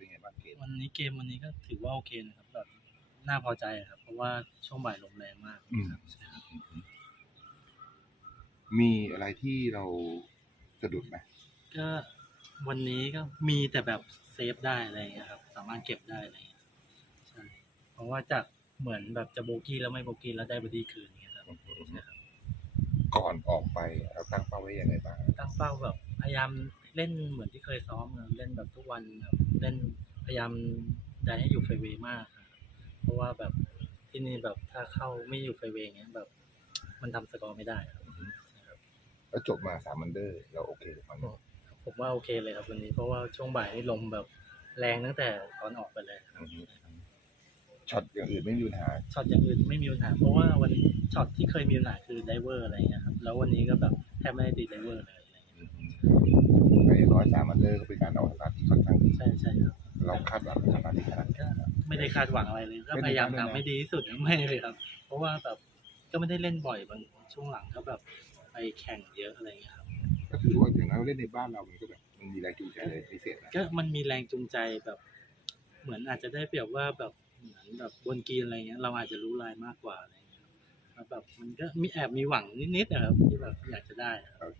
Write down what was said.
เป็นไงบ้างเกมวันนี้เกมวันนี้ก็ถือว่าโอเคนะครับแบบน่าพอใจครับ เพราะว่าช่วงบ่ายลมแรงมากอืมครับใช่ครับมีอะไรที่เราสะดุดไหมก็วันนี้ก็มีแต่แบบเซฟได้อะไรอย่างเงี้ยครับ สามารถเก็บได้อะไรอย่างเงี้ยใช่เพราะว่าจากเหมือนแบบจะโบกี้แล้วไม่โบกี้แล้วได้บอดี้คืนอย่างเงี้ยครับใช่ครับก่อนออกไปเราตั้งเป้าไว้ยังไงบ้างตั้งเป้าแบบพยายาม เล่นเหมือนที่เคยซ้อมครับเล่นแบบทุกวันแบบเล่นพยายามใจให้อยู่ไฟเวย์มากครับเพราะว่าแบบที่นี่แบบถ้าเข้าไม่อยู่ไฟเวย์อย่างเงี้ยแบบ มันทำสกอร์ไม่ได้ครับแล้วจบมาสามมันเดอร์เราโอเคกับมันไหมผมว่าโอเคเลยครับวันนี้ เพราะว่าช่วงบ่ายนี่ลมแบบแรงตั้งแต่ตอนออกไปเลยครับช็อตอย่างอื่นไม่มีปัญหาช็อตอย่างอื่นไม่มีปัญหาเพราะว่าวันช็อตที่เคยมีปัญหาคือไดเวอร์อะไรอย่างเงี้ยครับแล้ววันนี้ก็แบบแทบไม่ได้ตีไดเวอร์เลยอะไรอย่างเงี้ยในร้ อยสามมันเดอร์ก็เป็นการออกสตาร์ทที่ค่อนข้างดีใช่ใช่ครับเราคาดหวังสตาร์ทที่ขนาดไหนก็ไม่ได้คาดหวังอะไรเลย ก็ไม่ได้พยายามคาดหวังทำให้ดีที่สุดไม่เลยครับ เพราะว่าแบบก็ไม่ได้เล่นบ่อยบางช่วงหลังก็แบบไปแข่งเยอะอะไรอย่างเงี้ยครับ ก็ถือว่าอย่างนั้นเราเล่นในบ้านเรามันก็แบบมันมีแรงจูงใจเลยพิเศษนะก็มันมีแรงจูงใจแบบ เหมือนอาจจะได้เปรียบว่าแบบเหมือนแบบบนกรีนอะไรเงี้ย เราอาจจะรู้ลายมากกว่าอะไรเงี้ยแล้วแบบมันก็มีแอบมีหวังนิดๆนะครับที่แบบอยากจะได้ครับนะครับสวัสดีครับครับ